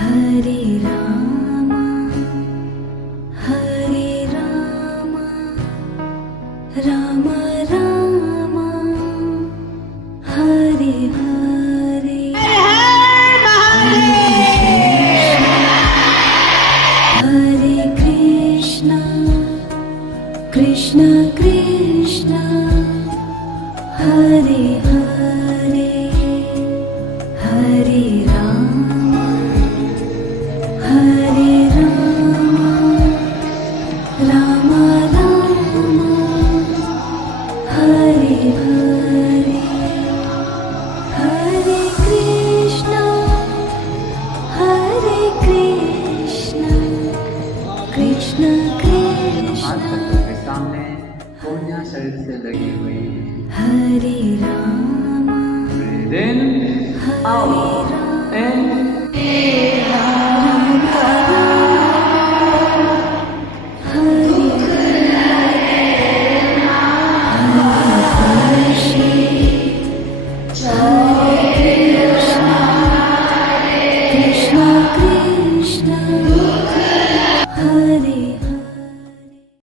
Hare Rama, Hare Rama, Rama Rama, Hare Hare, Hare Krishna, Krishna Krishna, Hare Hare, Hare Rama, Hare Rama, Rama Rama, Hare Hare, Hare Krishna, Hare Krishna, Krishna Krishna, के सामने पुण्य शरीर से लगी हुई Hare Rama, breathe in, out, in, Krishna Krishna, Hare